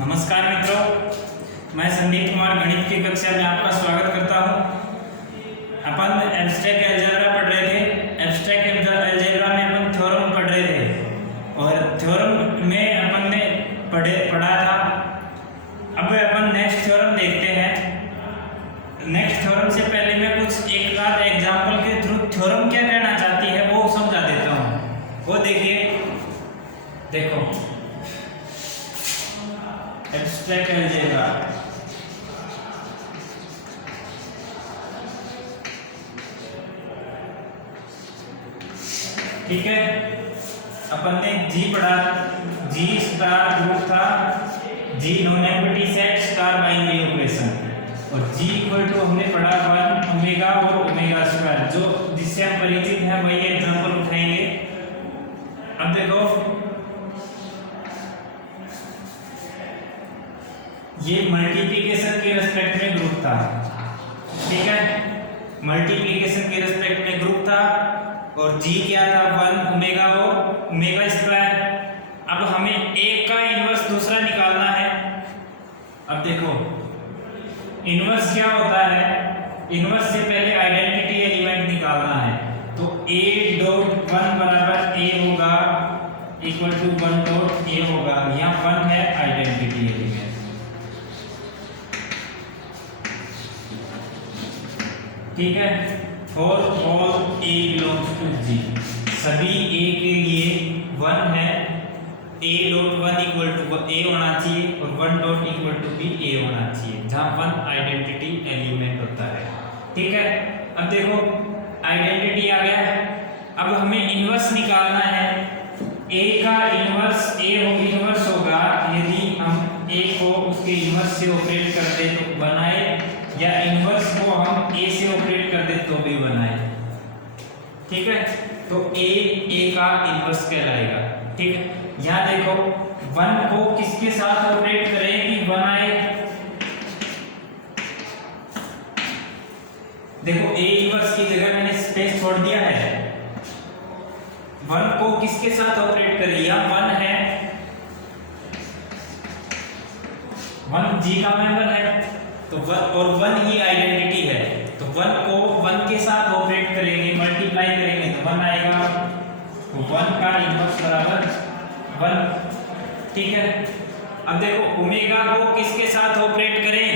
नमस्कार मित्रों, मैं संदीप कुमार गणित की कक्षा में आपका स्वागत करता हूं। अपन एब्स्ट्रैक्ट अलजेब्रा पढ़ रहे थे। एब्स्ट्रैक्ट अलजेब्रा में अपन थ्योरम पढ़ रहे थे और थ्योरम में अपन ने पढ़ा था। अब अपन नेक्स्ट थ्योरम देखते हैं। नेक्स्ट थ्योरम से पहले मैं कुछ एक आध एग्जाम्पल के थ्रू थ्योरम क्या कहना चाहती है वो समझा देता हूँ। वो देखिए, देखो एब्स्ट्रैक्ट अलजेब्रा, ठीक है। अपन ने जी पढ़ा, जी स्टार ग्रुप था, G non empty set star binary equation, और जी इक्वल टू हमने पढ़ा 1 ओमेगा और ओमेगा स्क्वायर, जो जिससे हम परिचित हैं वही एग्जांपल उठाएंगे। अब देखो, ये मल्टीप्लिकेशन के रेस्पेक्ट में ग्रुप था, ठीक है। मल्टीप्लिकेशन के रेस्पेक्ट में ग्रुप था और जी क्या था 1 ओमेगा और ओमेगा स्क्वायर। अब हमें एक का इनवर्स दूसरा निकालना है। अब देखो इनवर्स क्या होता है, इनवर्स से पहले आइडेंटिटी एलिमेंट निकालना है। तो a डॉट 1 बराबर a होगा इक्वल टू 1 डॉट a होगा। यहाँ 1 है आइडेंटिटी एलिमेंट, ठीक है। For all a belongs to g, सभी a के लिए 1 है। a dot 1 equal to a होना चाहिए और 1 डॉट इक्वल टू भी a होना चाहिए, जहां 1 आइडेंटिटी एलिमेंट होता है, ठीक है। अब देखो आइडेंटिटी आ गया। अब हमें इनवर्स निकालना है। a का इनवर्स इनवर्स होगा यदि हम a को उसके इनवर्स से ऑपरेट कर दे तो बनाए, या इनवर्स को हम a से ऑपरेट कर दे तो भी बनाए, ठीक है। तो a का इनवर्स कहलाएगा, ठीक है। यहाँ देखो 1 को किसके साथ ऑपरेट करें कि 1 आए। देखो a इनवर्स की जगह मैंने स्पेस छोड़ दिया है। 1 को किसके साथ ऑपरेट करें, यहाँ 1 है, 1 g का मेंबर है, तो 1 और 1 ही आइडेंटिटी है। तो 1 को 1 के साथ ऑपरेट करेंगे, मल्टीप्लाई करेंगे तो 1 आएगा। तो 1 का इनवर्स बराबर 1, ठीक है। अब देखो ओमेगा को किसके साथ ऑपरेट करें,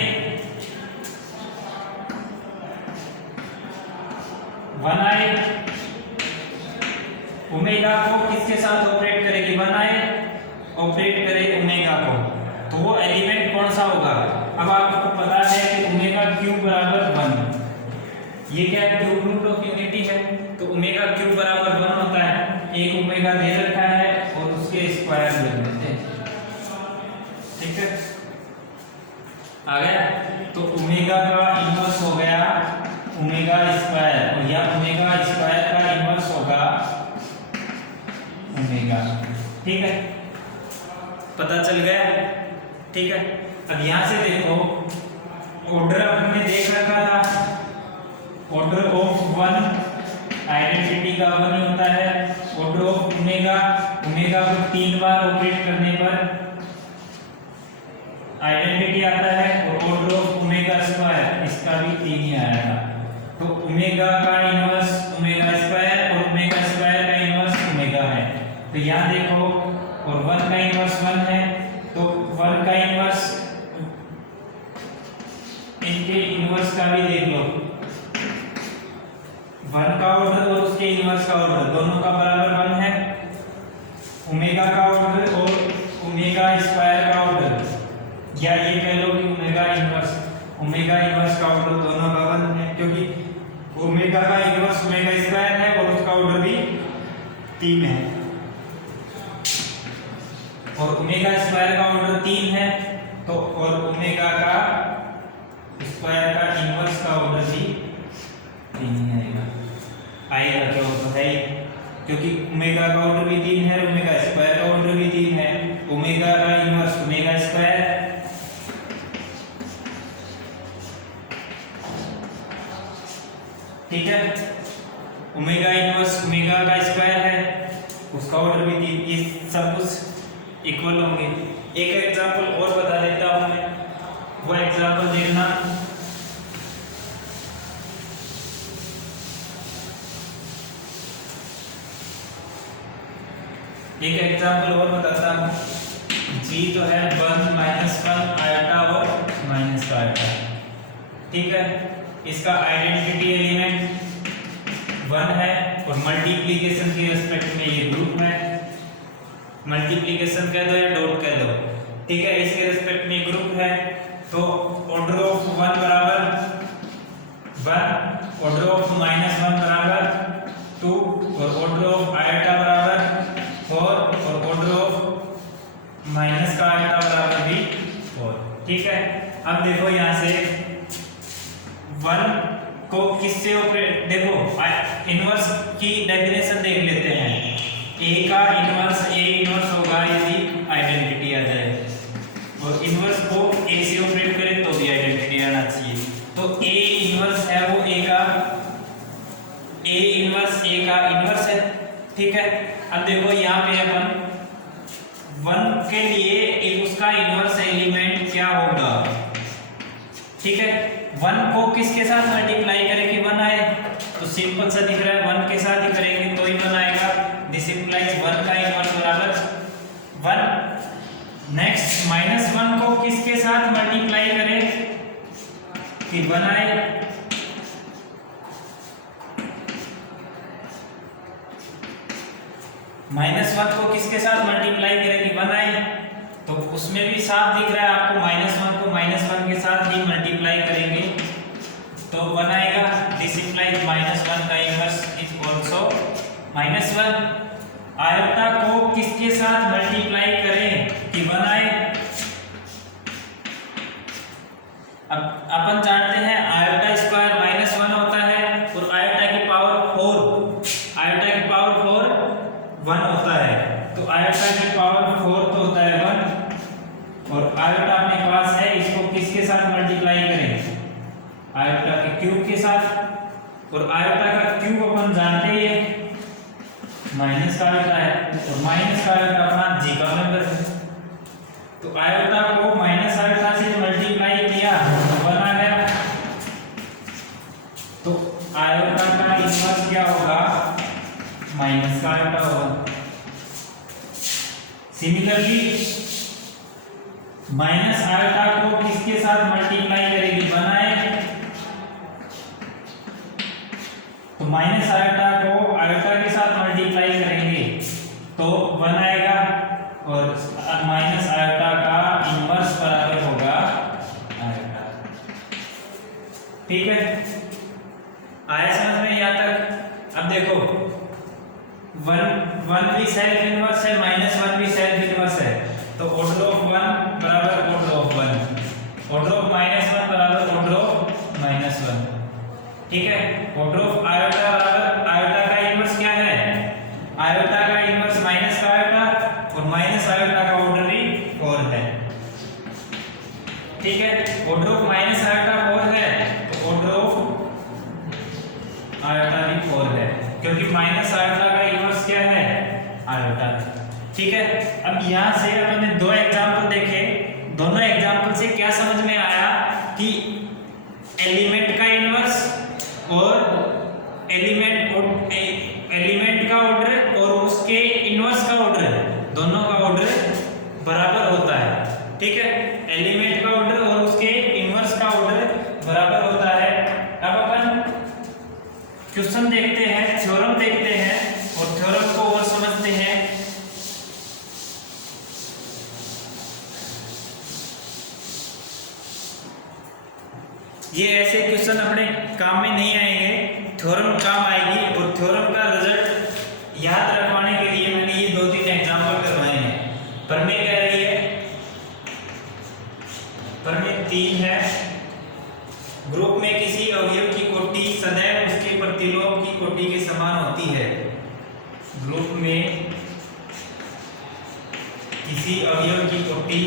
1 आए। ओमेगा को किसके साथ ऑपरेट करेगी, 1 आए, ऑपरेट करे ओमेगा को, तो वो एलिमेंट कौन सा होगा। अब आपको पता है कि ओमेगा क्यूब बराबर 1, ये क्या है, क्यूब रूट ऑफ यूनिटी है। तो ओमेगा क्यूब बराबर 1 होता है। एक ओमेगा दे रखा है और उसके स्क्वायर ले लेते हैं, ठीक है। आ गया। तो ओमेगा का इनवर्स हो गया ओमेगा स्क्वायर, और यह ओमेगा स्क्वायर का इनवर्स होगा ओमेगा, ठीक है। पता चल गया, ठीक है। अब यहां से देखो ऑर्डर हमने देख रखा था, ऑर्डर ऑफ 1 आइडेंटिटी का 1 ही होता है। ऑर्डर ऑफ ओमेगा, ओमेगा को 3 बार ऑपरेट करने पर आइडेंटिटी आता है, और ऑर्डर ऑफ ओमेगा स्क्वायर इसका भी 3 ही आया था। तो ओमेगा का इनवर्स ओमेगा स्क्वायर और ओमेगा स्क्वायर का इनवर्स ओमेगा है। तो यहां देखो, और 1 का इनवर्स 1 है, तो 1 का इनवर्स, इनके इनवर्स का भी देख लो, 1 का ऑर्डर और उसके इनवर्स का ऑर्डर दोनों का बराबर 1 है। ओमेगा का ऑर्डर और ओमेगा स्क्वायर का ऑर्डर, या ये कह लो कि ओमेगा इनवर्स का ऑर्डर दोनों का 1 है, क्योंकि ओमेगा का इनवर्स ओमेगा स्क्वायर है और उसका ऑर्डर भी 3 है, और ओमेगा स्क्वायर का ऑर्डर 3 है। तो और ओमेगा का स्क्वायर का इनवर्स का ऑर्डर भी 3 ही आएगा, क्यों तो है, क्योंकि ओमेगा का ऑर्डर भी 3 है, ओमेगा स्क्वायर का ऑर्डर भी 3 है। ओमेगा का इनवर्स ओमेगा स्क्वायर, ठीक है। ओमेगा इनवर्स ओमेगा का स्क्वायर है, उसका ऑर्डर भी 3, ये सब कुछ इक्वल होंगे। एक एग्जांपल और बता देता हूं मैं, वो एग्जांपल देखना। एक एग्जांपल और बताता हूं। g तो है 1 -1 आयोटा और माइनस का आयोटा, ठीक है। इसका आइडेंटिटी एलिमेंट 1 है और मल्टीप्लिकेशन की रिस्पेक्ट में ये ग्रुप है। मल्टीप्लिकेशन कह दो या डॉट कह दो, ठीक है। इसके रिस्पेक्ट में ग्रुप है, तो ऑर्डर ऑफ 1 बराबर 1, ऑर्डर ऑफ -1 बराबर 2 और ऑर्डर ऑफ आयोटा बराबर 4 और ऑर्डर ऑफ माइनस का आयोटा बराबर भी 4, ठीक है। अब देखो यहाँ से 1 को किससे ऑपरेट, देखो इनवर्स की डेफिनेशन देख लेते हैं। ए का इनवर्स ए इनवर्स होगा यदि आइडेंटिटी आ जाए, और इनवर्स को ए से ऑपरेट करें तो भी आइडेंटिटी आना चाहिए। तो ए इनवर्स है वो ए का, ए इनवर्स ए का इनवर्स है, ठीक है। अब देखो यहाँ पे अपन 1 के लिए एक उसका इनवर्स एलिमेंट क्या होगा, ठीक है। 1 को किसके साथ मल्टीप्लाई करें कि 1 आए, तो सिंपल सा दिख रहा है 1 के साथ ही करेंगे तो ही 1 आएगा। दिस इंप्लाइज 1 का इनवर्स बराबर 1। नेक्स्ट -1 को किसके साथ मल्टीप्लाई करें कि 1 आए, -1 को किसके साथ मल्टीप्लाई करें कि 1 आए, तो उसमें भी साफ दिख रहा है आपको -1 को -1 के साथ ही मल्टीप्लाई करेंगे तो 1 आएगा। दिस इंप्लाइज -1 का इनवर्स इज आल्सो -1। आयोटा को किसके साथ मल्टीप्लाई करें कि 1 आए, अब अपन जानते हैं आयोटा स्क्वायर -1 होता है और आयोटा की पावर 4, आयोटा की पावर 4 1 होता है, तो आयोटा की पावर 4 तो होता है 1, और आयोटा अपने पास है, इसको किसके साथ मल्टीप्लाई करें, आयोटा के क्यूब के साथ, और आयोटा का क्यूब अपन जानते हैं माइनस का आयोटा है, और माइनस का आयोटा अपना जी का मेंबर है, तो आयोटा को माइनस आयोटा से मल्टीप्लाई किया तो 1 आ गया, तो आयोटा का इनवर्स क्या होगा, माइनस का आयोटा होगा। सिमिलरली माइनस आयोटा को किसके साथ मल्टीप्लाई करेगी, 1 आए, तो माइनस आयोटा को आयोटा के साथ मल्टीप्लाई करेंगे तो 1 आएगा, और माइनस आयोटा का इनवर्स बराबर होगा आयोटा, ठीक है। आया समझ में यहाँ तक। अब देखो 1 भी सेल्फ इनवर्स है, -1 भी सेल्फ इनवर्स है, तो ऑर्डर ऑफ 1 बराबर ऑर्डर ऑफ 1, ऑर्डर ऑफ -1 बराबर ऑर्डर ऑफ -1, ठीक है। ऑर्डर ऑफ आयोटा बराबर आयोटा का इनवर्स क्या है, आयोटा का इनवर्स माइनस का आयोटा, और माइनस आयोटा का ऑर्डर भी 4 है, ठीक है। ऑर्डर ऑफ माइनस आयोटा 4 है, तो ऑर्डर ऑफ आयोटा भी 4 है, क्योंकि माइनस आयोटा का इनवर्स क्या है, आयोटा, ठीक है। अब यहाँ से अपन ने 2 एग्जांपल देखे, दोनों एग्जांपल से क्या समझ में आया कि एलिमेंट का इनवर्स और एलिमेंट का ऑर्डर और उसके इनवर्स का ऑर्डर, दोनों का ऑर्डर बराबर होता है, ठीक है। एलिमेंट का ऑर्डर और उसके इनवर्स का ऑर्डर बराबर होता है। अब अपन क्वेश्चन देखते हैं, थ्योरम देखते हैं और थ्योरम को और समझते हैं। ये ऐसे क्वेश्चन अपने काम में नहीं आएंगे, थ्योरम काम आएगी, और थ्योरम का रिजल्ट याद रखवाने के लिए मैंने ये 2-3 एग्जांपल करवाए हैं। प्रमेय कह रही है, प्रमेय 3 है, ग्रुप में किसी अवयव की कोटि सदैव उसके प्रतिलोम की कोटि के समान होती है। ग्रुप में किसी अवयव की कोटि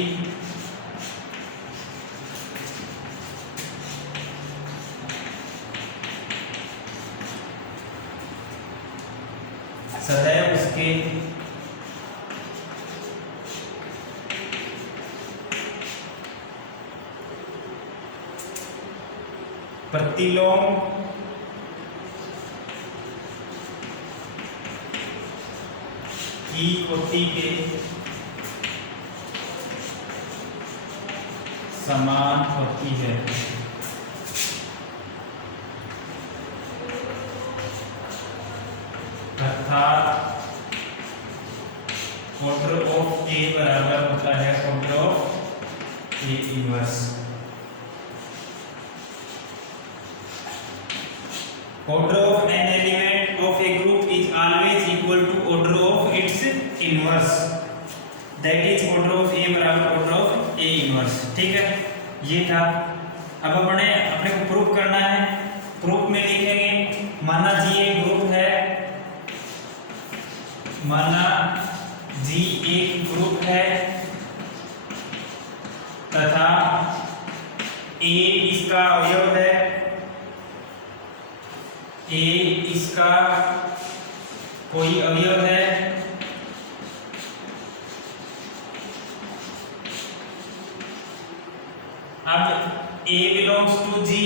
सदैव उसके प्रतिलोम की कोटि के समान होती है। अर्थात ऑर्डर ऑफ ए बराबर होता है order of A inverse. Order of an element of a group is always equal to order of its inverse, that is order of A बराबर ऑर्डर ऑफ ए इनवर्स। ठीक है, ये था। अब अपने को प्रूफ करना है। प्रूफ में लिखेंगे, माना जी एक ग्रुप है, माना जी एक ग्रुप है तथा ए इसका अवयव है, ए इसका कोई अवयव है, अब ए बिलोंग्स टू जी,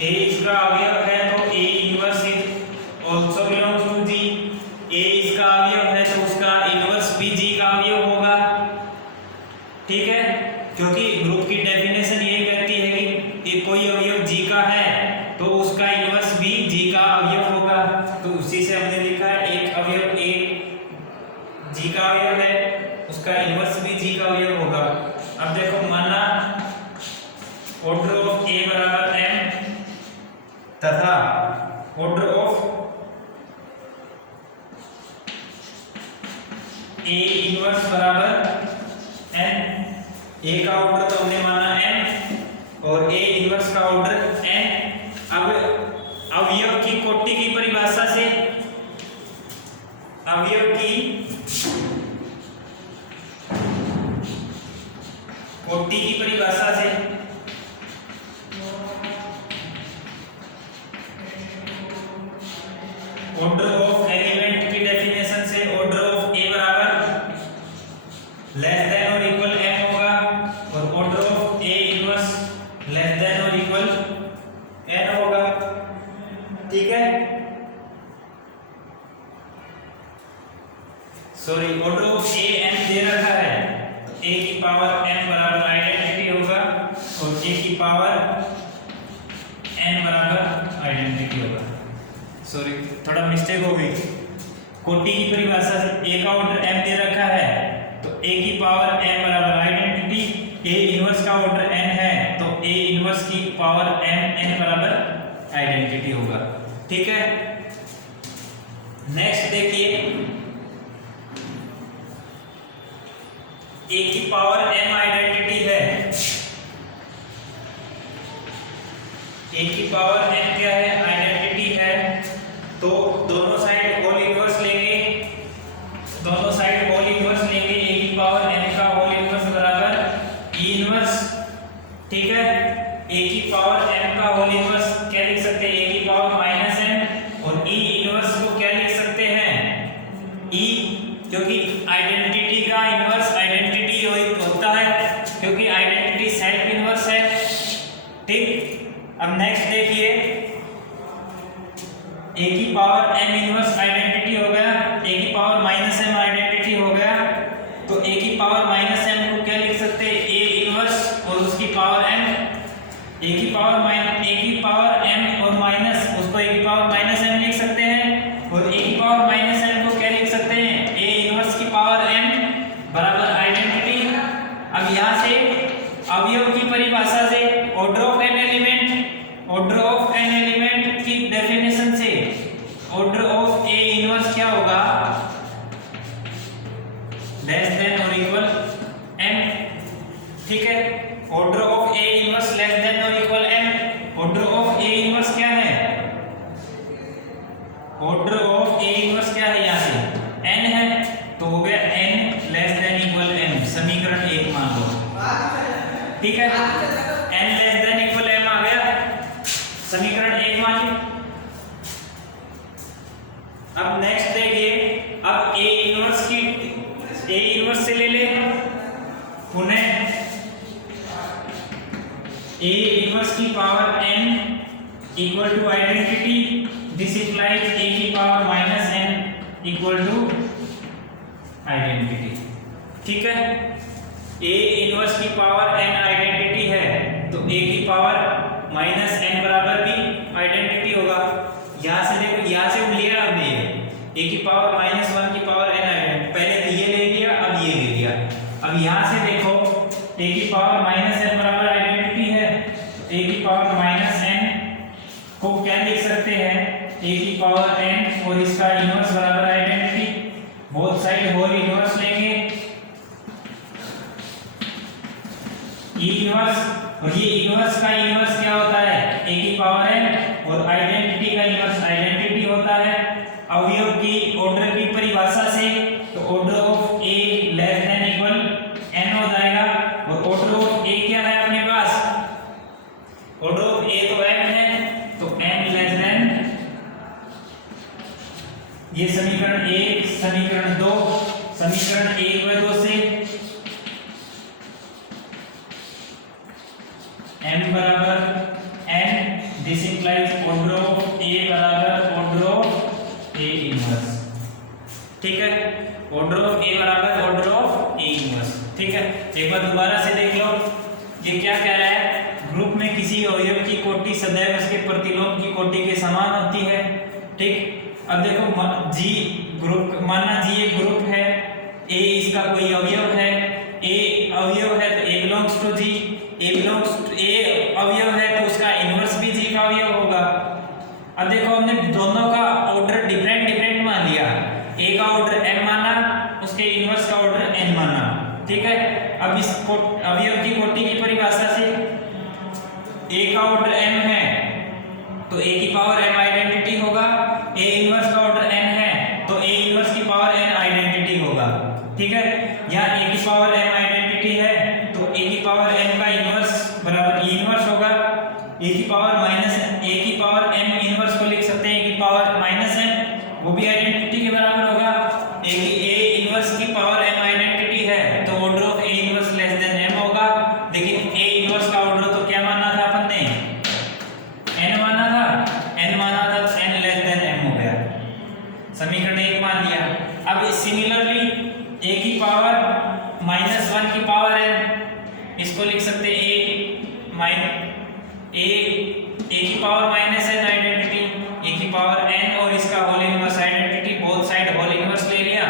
ए इसका अवयव है तो A inverse is also belongs to G, A इसका अवयव है तो उसका इनवर्स भी जी का अवयव होगा। ठीक है, क्योंकि ग्रुप की डेफिनेशन ये कहती है कि कोई अवयव जी का है तो उसका इनवर्स भी जी का अवयव होगा। तो उसी से हमने लिखा है एक अवयव ए जी का अवयव है, उसका इनवर्स भी जी का अवयव होगा। अब देखो, माना ऑर्डर ऑफ ए बराबर m तथा ऑर्डर ऑफ ए इनवर्स बराबर n। ए का ऑर्डर तो हमने माना n और ए इनवर्स का ऑर्डर n। अब अवयव की कोटि की परिभाषा से, अवयव की कोटि की परिभाषा से ऑर्डर ऑफ एलिमेंट की डेफिनेशन से ऑर्डर ऑफ ए बराबर लेस देन और इक्वल m होगा और order of A inverse less than और इक्वल n होगा। ठीक है, sorry, order of A m दे रखा है तो a की पावर m बराबर आइडेंटिटी होगा और a की पावर n बराबर आइडेंटिटी होगा। सॉरी, थोड़ा मिस्टेक हो गई। कोटि की परिभाषा से a का ऑर्डर m दे रखा है तो a की पावर m बराबर आइडेंटिटी, a इनवर्स का ऑर्डर n है तो a इनवर्स की पावर m n बराबर आइडेंटिटी होगा। ठीक है, नेक्स्ट देखिए, a की पावर m आइडेंटिटी है, a की पावर m क्या है, आइडेंटिटी है, तो दोनों साइड होल इनवर्स लेंगे, दोनों साइड होल इनवर्स लेंगे, a की पावर m का होल इनवर्स बराबर e इनवर्स। ठीक है, a की पावर m का होल इनवर्स क्या लिख सकते हैं, a की पावर माइनस m, और e इनवर्स को क्या लिख सकते हैं, e, क्योंकि आइडेंटिटी का इनवर्स आइडेंटिटी होता है, क्योंकि आइडेंटिटी सेल्फ इनवर्स है। ठीक, अब नेक्स्ट देखिए, a की पावर m इनवर्स आइडेंटिटी हो गया, a की पावर माइनस m आइडेंटिटी हो गया, तो a की पावर माइनस m को क्या लिख सकते हैं, a इनवर्स और उसकी पावर m, a की पावर m और माइनस उसको a की पावर माइनस m लिख सकते हैं, और a की पावर माइनस m को क्या लिख सकते हैं, a इनवर्स की पावर m बराबर आइडेंटिटी। अब यहाँ से अवयव की परिभाषा से order of an element, order of an element की डेफिनेशन से ऑर्डर ऑफ ए इनवर्स क्या होगा, लेस देन और इक्वल m। ठीक है, order of A inverse less than और equal m। Order of A inverse क्या है, ऑर्डर ऑफ ए इनवर्स क्या है, यहाँ से n है तो हो गया n less than equal m, समीकरण 1 मान लो। ठीक है, n less than equal m आ गया, समीकरण 1 मान लो। अब नेक्स्ट देखिए, अब a इनवर्स की a इनवर्स से ले ले पुनः a इनवर्स इनवर्स की power n equal to identity, this implies a की power minus n equal to identity. ठीक है, a इनवर्स की पावर n आइडेंटिटी है तो a की पावर माइनस n बराबर भी आइडेंटिटी होगा। यहां से देखो, यहां से लिया हमने a की पावर माइनस 1 की पावर n आइडेंटिटी, पहले तो ये ले लिया, अब ये ले लिया। अब यहां से देखो a की पावर माइनस n बराबर आइडेंटिटी है, तो a की पावर माइनस n को क्या लिख सकते हैं, a की पावर n और इसका इनवर्स बराबर identity, both side whole inverse लेंगे, ये इनवर्स और ये इनवर्स का इनवर्स क्या होता है, a की पावर n और आइडेंटिटी का इनवर्स आइडेंटिटी होता है। अवयव की ऑर्डर की परिभाषा से तो order of a less than equal n हो जाएगा, और ऑर्डर ऑफ a क्या है अपने पास, ऑर्डर ऑफ a तो m है, तो m लेस देन, ये समीकरण 1, समीकरण 2, समीकरण 1 व 2 से m बराबर n, this implies order of a बराबर ऑर्डर ऑफ a इनवर्स। ठीक है, ऑर्डर ऑफ a बराबर ऑर्डर ऑफ a इनवर्स। ठीक है, एक बार दोबारा से देख लो, ये क्या कह रहा है, ग्रुप में किसी अवयव की कोटि सदैव उसके प्रतिलोम की कोटि के समान होती है। ठीक, अब देखो जी ग्रुप, माना जी एक ग्रुप है, a इसका कोई अवयव है, a अवयव है तो a belongs to G, a belongs to a अवयव है तो उसका इनवर्स भी जी का अवयव होगा। अब देखो हमने दोनों का ऑर्डर डिफरेंट डिफरेंट मान लिया, a का ऑर्डर m माना, उसके इनवर्स का ऑर्डर n माना। ठीक है, अब इस अवयव की कोटि की परिभाषा से a का ऑर्डर m है तो a की पावर m आइडेंटिटी होगा, a इनवर्स का ऑर्डर n है तो a इनवर्स की पावर n आइडेंटिटी होगा। ठीक है, यहाँ a की पावर m आइडेंटिटी है तो a की पावर m का इनवर्स बराबर e इनवर्स होगा, a की पावर माइनस a की पावर m इनवर्स को लिख सकते हैं a की पावर माइनस m, वो भी आइडेंटिटी के बराबर होगा। a इनवर्स की पावर m आइडेंटिटी है तो order of a inverse less then m होगा, लेकिन a इनवर्स का ऑर्डर तो क्या माना था अपन ने, n माना था, n माना था तो n लेस देन m हो गया, समीकरण 1 मान लिया। अब सिमिलरली a की पावर माइनस 1 की पावर n, इसको लिख सकते हैं a की power minus n identity, a की पावर n और इसका whole inverse identity, both side whole inverse ले लिया,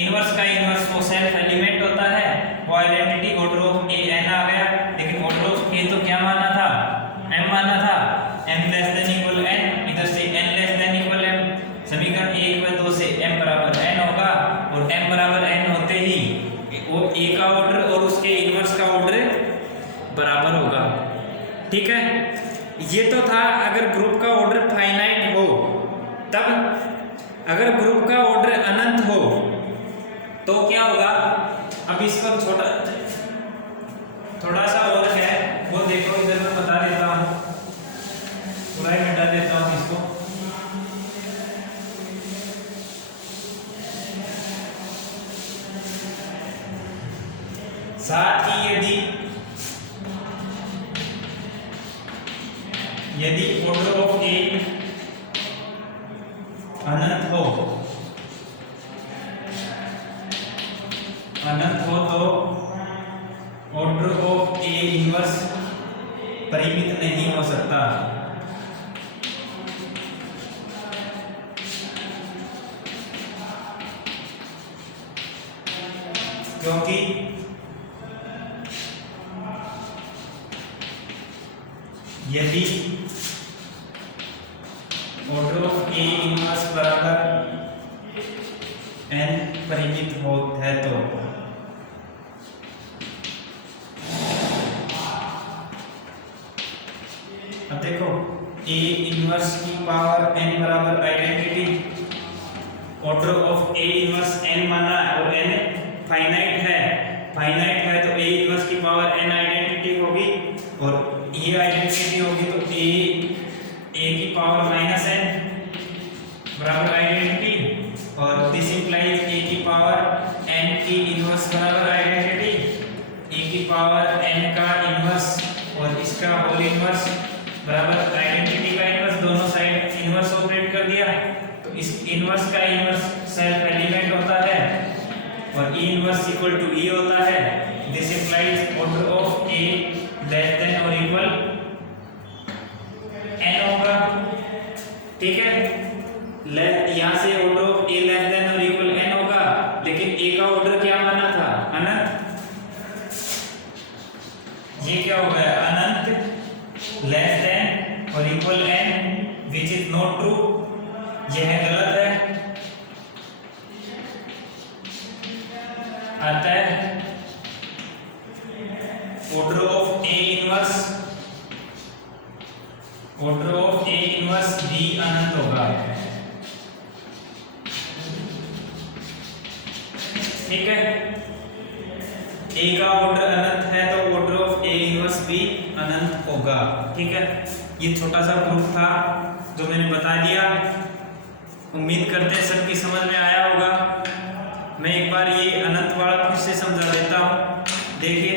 इनवर्स का इनवर्स वो सेल्फ एलिमेंट होता है, वो identity order of a n आ गया, लेकिन ऑर्डर ऑफ a तो क्या माना था, m माना था, m less than equal n, इधर से n less than equal m, समीकरण 1 व 2 से m बराबर n होगा, और m बराबर n होते ही वो a का ऑर्डर और उसके इनवर्स का ऑर्डर बराबर होगा। ठीक है, ये तो था अगर ग्रुप का ऑर्डर फाइनाइट हो तब, अगर ग्रुप का ऑर्डर अनंत हो तो क्या होगा। अब इसको थोड़ा सा और है वो देखो, इधर मैं बता देता हूँ, पूरा ही मिटा देता हूँ इसको। साथ ही यदि ऑर्डर ऑफ a अनंत हो तो ऑर्डर ऑफ a इनवर्स परिमित नहीं हो सकता। क्योंकि यदि ऑर्डर ऑफ a इनवर्स बराबर n परिमित हो है तो अब देखो a इनवर्स की पावर n बराबर identity, order of a inverse n माना और n फाइनाइट है तो a इनवर्स की पावर n आइडेंटिटी होगी, और ये आइडेंटिटी होगी तो a की पावर माइनस n बराबर आइडेंटिटी, और दिस इंप्लाइज a की पावर n की इनवर्स बराबर आइडेंटिटी, a की पावर n का इनवर्स और इसका इसका होल इनवर्स बराबर आइडेंटिटी का इनवर्स, दोनों साइड इनवर्स ऑपरेट कर दिया तो इस इनवर्स का इनवर्स सेल्फ एलिमेंट होता है और E inverse equal to E होता है। This implies order of A less than और इक्वल n होगा, ठीक है। यहाँ से order of A less than और इक्वल n होगा, लेकिन A का ऑर्डर क्या माना था, अनंत। ये क्या हो गया, अनंत लेस देन और equal n, which is not true, यह गलत है। अतः order of A inverse B अनंत होगा, ठीक है। A का ऑर्डर अनंत है तो order of A inverse B अनंत होगा, ठीक है। ये छोटा सा प्रूफ था जो मैंने बता दिया। उम्मीद करते हैं सबकी समझ में आया होगा। मैं एक बार ये अनंत वाला फिर से समझा देता हूँ। देखिए,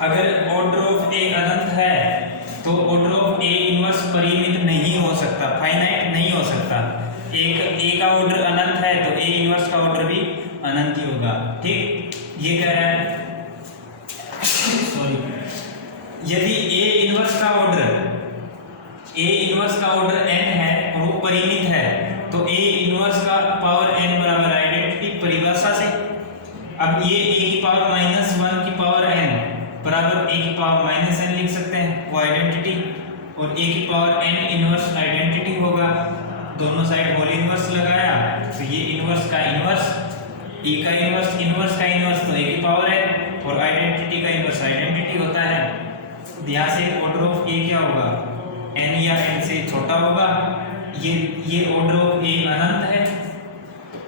अगर ऑर्डर ऑफ A अनंत है तो ऑर्डर ऑफ A इनवर्स परिमित नहीं हो सकता, फाइनाइट नहीं हो सकता। A का ऑर्डर अनंत है तो A इनवर्स का ऑर्डर भी अनंत ही होगा, ठीक। ये कह रहा है, सॉरी, यदि A इनवर्स का ऑर्डर n है और वो परिमित है तो A इनवर्स का पावर n बराबर आइडेंटिटी परिभाषा से। अब ये a की पावर -1 की पावर n बराबर a की पावर -n लिख सकते हैं, वो आइडेंटिटी, और a की पावर n इनवर्स आइडेंटिटी होगा। दोनों साइड होल इनवर्स लगाया तो ये इनवर्स का इनवर्स, e का इनवर्स, इनवर्स का इनवर्स तो a की पावर n और आइडेंटिटी का इनवर्स आइडेंटिटी होता है। यहाँ से ऑर्डर ऑफ a क्या होगा, n या n से छोटा होगा। ये ऑर्डर ऑफ a अनंत है,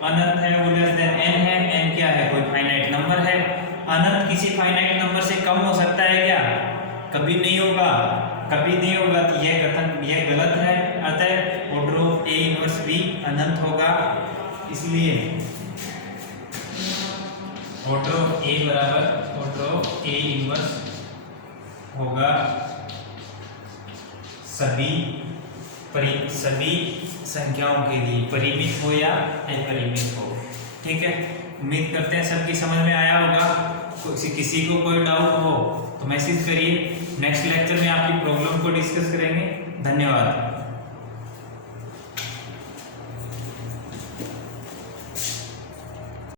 अनंत है, वो लेस देन n है, n क्या है, कोई फाइनाइट नंबर है। अनंत किसी फाइनाइट नंबर से कम हो सकता है क्या, कभी नहीं होगा, कभी नहीं होगा। तो यह कथन यह गलत है। अतः order of A inverse B अनंत होगा। इसलिए ऑर्डर ऑफ A बराबर ऑर्डर ऑफ A इनवर्स होगा सभी संख्याओं के लिए, परिमित हो या अपरिमित हो, ठीक है। उम्मीद करते हैं सबकी समझ में आया होगा। किसी को कोई डाउट हो तो मैसेज करिए। नेक्स्ट लेक्चर में आपकी प्रॉब्लम को डिस्कस करेंगे। धन्यवाद।